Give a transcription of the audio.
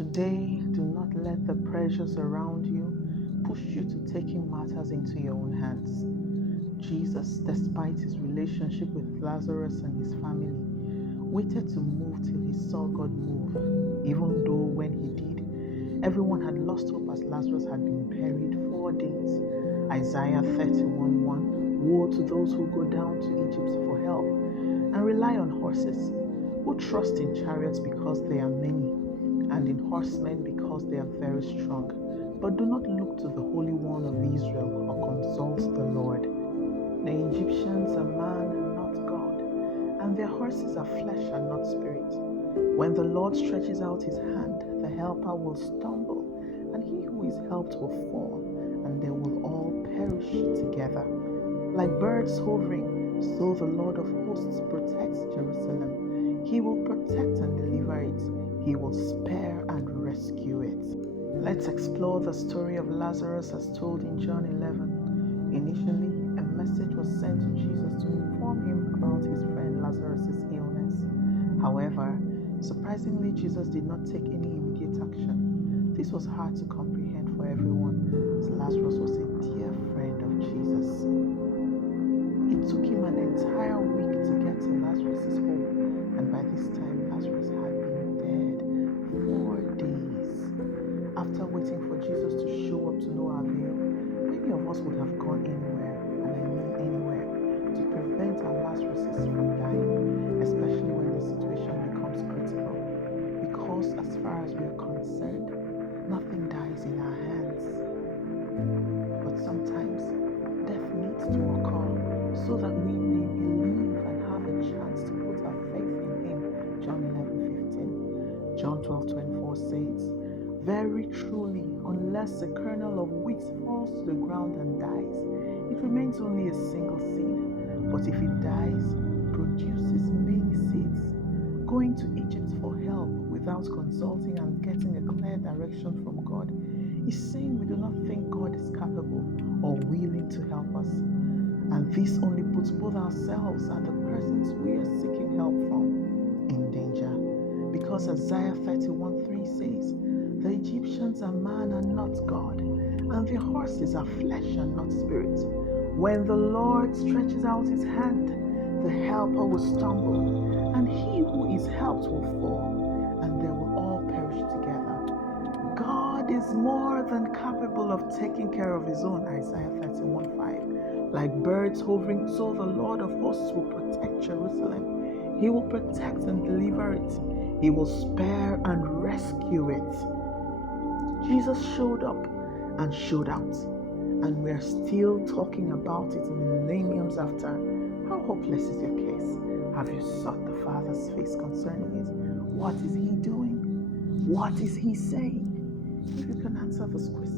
Today, do not let the pressures around you push you to taking matters into your own hands. Jesus, despite his relationship with Lazarus and his family, waited to move till he saw God move, even though when he did, everyone had lost hope as Lazarus had been buried 4 days. Isaiah 31:1, woe to those who go down to Egypt for help and rely on horses, who trust in chariots because they are many, and in horsemen because they are very strong, but do not look to the Holy One of Israel or consult the Lord. The Egyptians are man and not God, and their horses are flesh and not spirit. When the Lord stretches out his hand, the helper will stumble, and he who is helped will fall, and they will all perish together. Like birds hovering, so the Lord of hosts protects Jerusalem. He will protect and deliver it. He will spare and rescue it. Let's explore the story of Lazarus as told in John 11. Initially, a message was sent to Jesus to inform him about his friend Lazarus' illness. However, surprisingly, Jesus did not take any immediate action. This was hard to comprehend for everyone, as Lazarus was a dear friend of Jesus. It took him an entire week to get to Lazarus' home, and by this time, Lazarus had been dead 4 days. After waiting for Jesus to show up to no avail, many of us would have gone anywhere, and I mean anywhere, to prevent our Lazaruses from dying, especially when the situation becomes critical. Because as far as we are concerned, nothing dies in our hands. But sometimes, death needs to occur so that we may believe and have a chance to put our faith in him. John 11:15. John 12:24 says, very truly, unless a kernel of wheat falls to the ground and dies, it remains only a single seed. But if it dies, it produces many seeds. Going to Egypt for help without consulting and getting a clear direction from God is saying we do not think God is capable or willing to help us. And this only puts both ourselves and the persons we are seeking help from in danger. Because Isaiah 31:3 says, the Egyptians are man and not God, and their horses are flesh and not spirit. When the Lord stretches out his hand, the helper will stumble, and he who is helped will fall, and they will all perish together. God is more than capable of taking care of his own, Isaiah 31:5. Like birds hovering, so the Lord of hosts will protect Jerusalem. He will protect and deliver it. He will spare and rescue it. Jesus showed up and showed out, and we're still talking about it millenniums after. How hopeless is your case? Have you sought the Father's face concerning it? What is he doing? What is he saying? If you can answer this question,